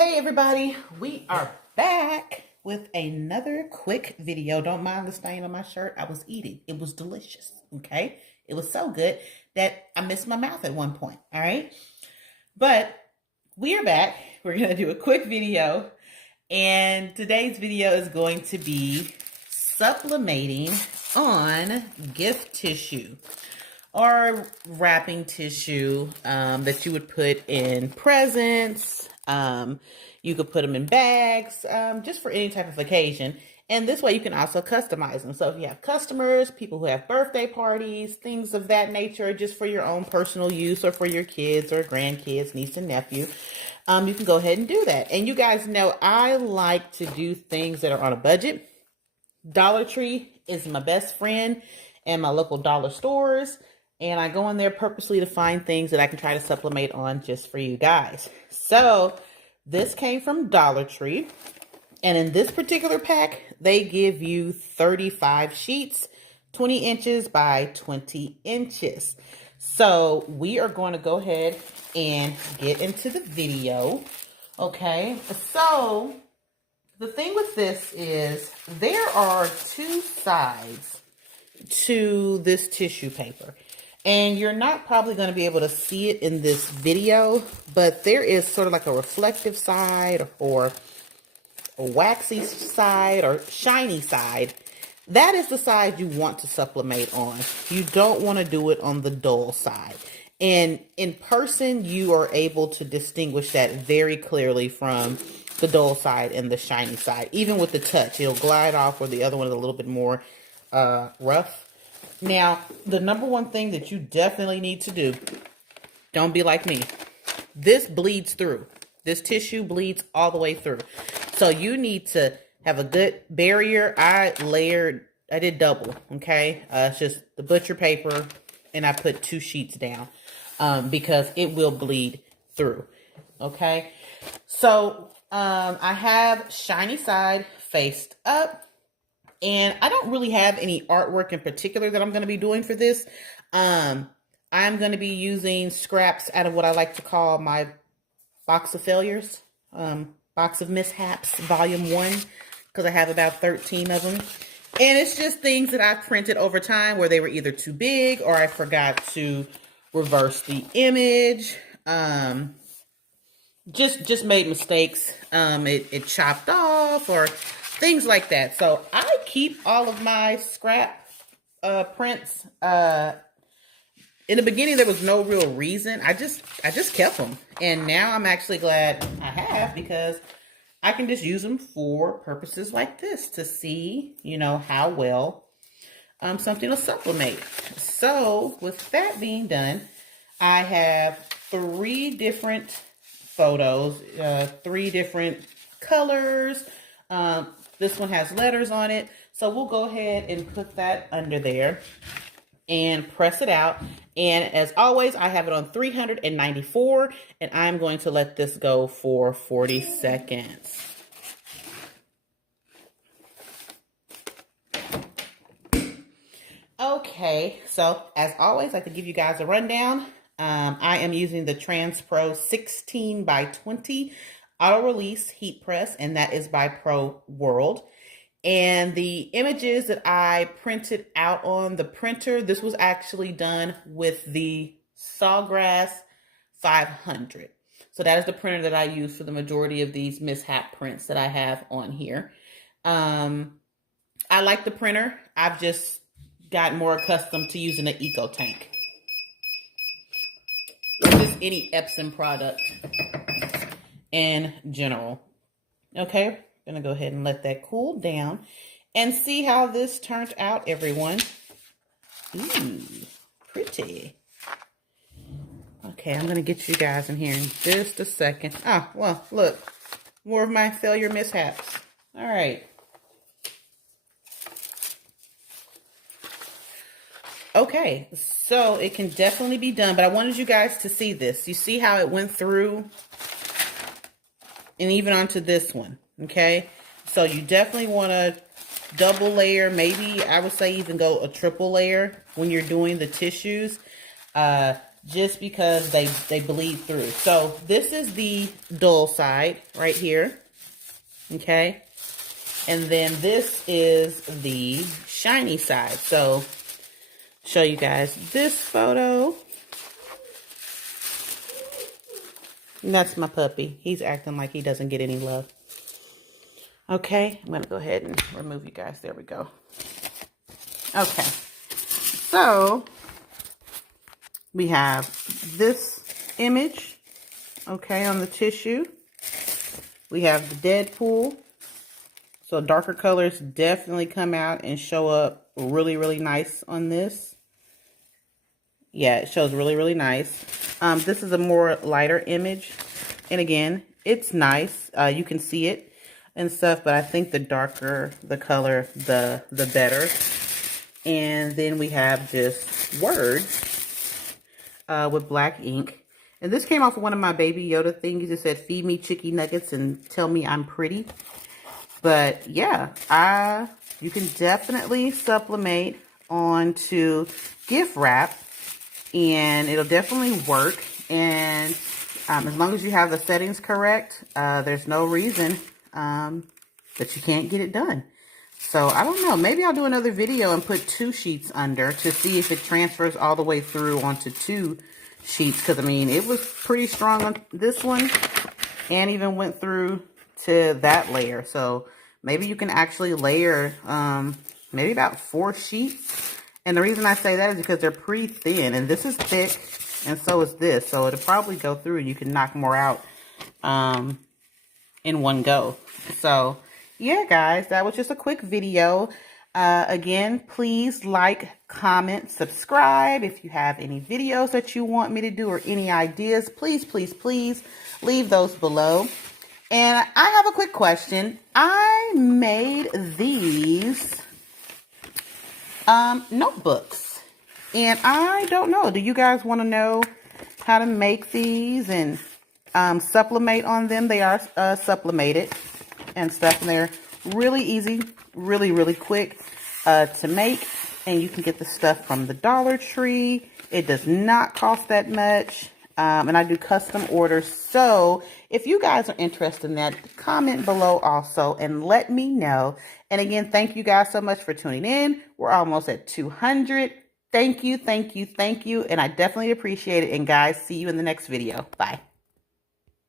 Hey everybody, we are back with another quick video. Don't mind the stain on my shirt. I was eating. It was delicious, okay? It was so good that I missed my mouth at one point, all right? But we are back. We're going to do a quick video, and today's video is going to be sublimating on gift tissue or wrapping tissue that you would put in presents. You could put them in bags, just for any type of occasion. And this way you can also customize them. So if you have customers, people who have birthday parties, things of that nature, just for your own personal use or for your kids or grandkids, niece and nephew, you can go ahead and do that. And you guys know I like to do things that are on a budget. Dollar Tree is my best friend and my local dollar stores. And I go in there purposely to find things that I can try to sublimate on just for you guys. So this came from Dollar Tree. And in this particular pack, they give you 35 sheets, 20 inches by 20 inches. So we are going to go ahead and get into the video. Okay, so the thing with this is there are two sides to this tissue paper. And you're not probably going to be able to see it in this video, but there is sort of like a reflective side or a waxy side or shiny side. That is the side you want to sublimate on. You don't want to do it on the dull side. And in person, you are able to distinguish that very clearly from the dull side and the shiny side. Even with the touch, it'll glide off where the other one is a little bit more rough. Now, the number one thing that you definitely need to do, don't be like me. This bleeds through. This tissue bleeds all the way through. So you need to have a good barrier. I did double, okay? It's just the butcher paper, and I put 2 sheets down because it will bleed through, okay? So I have shiny side faced up. And I don't really have any artwork in particular that I'm going to be doing for this. I'm going to be using scraps out of what I like to call my box of failures, box of mishaps, volume 1, because I have about 13 of them. And it's just things that I've printed over time where they were either too big or I forgot to reverse the image. Just made mistakes. It chopped off or things like that. So I keep all of my scrap prints. In the beginning, there was no real reason. I just kept them. And now I'm actually glad I have, because I can just use them for purposes like this to see, you know, how well something will sublimate. So with that being done, I have 3 different photos, 3 different colors. This one has letters on it. So we'll go ahead and put that under there and press it out. And as always, I have it on 394, and I'm going to let this go for 40 seconds. Okay, so as always, I like to give you guys a rundown. I am using the TransPro 16 by 20 auto release heat press, and that is by Pro World. And the images that I printed out on the printer, this was actually done with the Sawgrass 500. So that is the printer that I use for the majority of these mishap prints that I have on here. I like the printer. I've just got more accustomed to using an EcoTank. Or just any Epson product in general. Okay, I'm gonna go ahead and let that cool down and see how this turned out, everyone. Ooh, pretty. Okay, I'm gonna get you guys in here in just a second. Oh, well, look, more of my failure mishaps. All right. Okay, so it can definitely be done, but I wanted you guys to see this. You see how it went through and even onto this one, okay? So you definitely want to double layer, maybe I would say even go a triple layer when you're doing the tissues. just because they bleed through. So this is the dull side right here. Okay. And then this is the shiny side. So show you guys this photo. And that's my puppy. He's acting like he doesn't get any love. Okay, I'm going to go ahead and remove you guys. There we go. Okay, so we have this image, okay, on the tissue. We have the Deadpool. So darker colors definitely come out and show up really, really nice on this. Yeah, it shows really, really nice. This is a more lighter image. And again, it's nice. You can see it and stuff, but I think the darker the color, the better. And then we have just words with black ink. And this came off of one of my Baby Yoda things. It said, feed me chicky nuggets and tell me I'm pretty. But yeah, you can definitely sublimate onto gift wrap. And it'll definitely work. And as long as you have the settings correct, there's no reason that you can't get it done. So I don't know. Maybe I'll do another video and put 2 sheets under to see if it transfers all the way through onto 2 sheets. Because, I mean, it was pretty strong on this one and even went through to that layer. So maybe you can actually layer maybe about 4 sheets. And the reason I say that is because they're pretty thin. And this is thick, and so is this. So it'll probably go through and you can knock more out in one go. So, yeah, guys, that was just a quick video. Again, please like, comment, subscribe. If you have any videos that you want me to do or any ideas, please, please, please leave those below. And I have a quick question. I made these notebooks, and I don't know, do you guys want to know how to make these and sublimate on them? They are sublimated and stuff, and they're really easy, really, really quick to make, and you can get the stuff from the Dollar Tree. It does not cost that much, and I do custom orders. So if you guys are interested in that, comment below also and let me know. And again, thank you guys so much for tuning in. We're almost at 200. Thank you, thank you, thank you. And I definitely appreciate it. And guys, see you in the next video. Bye.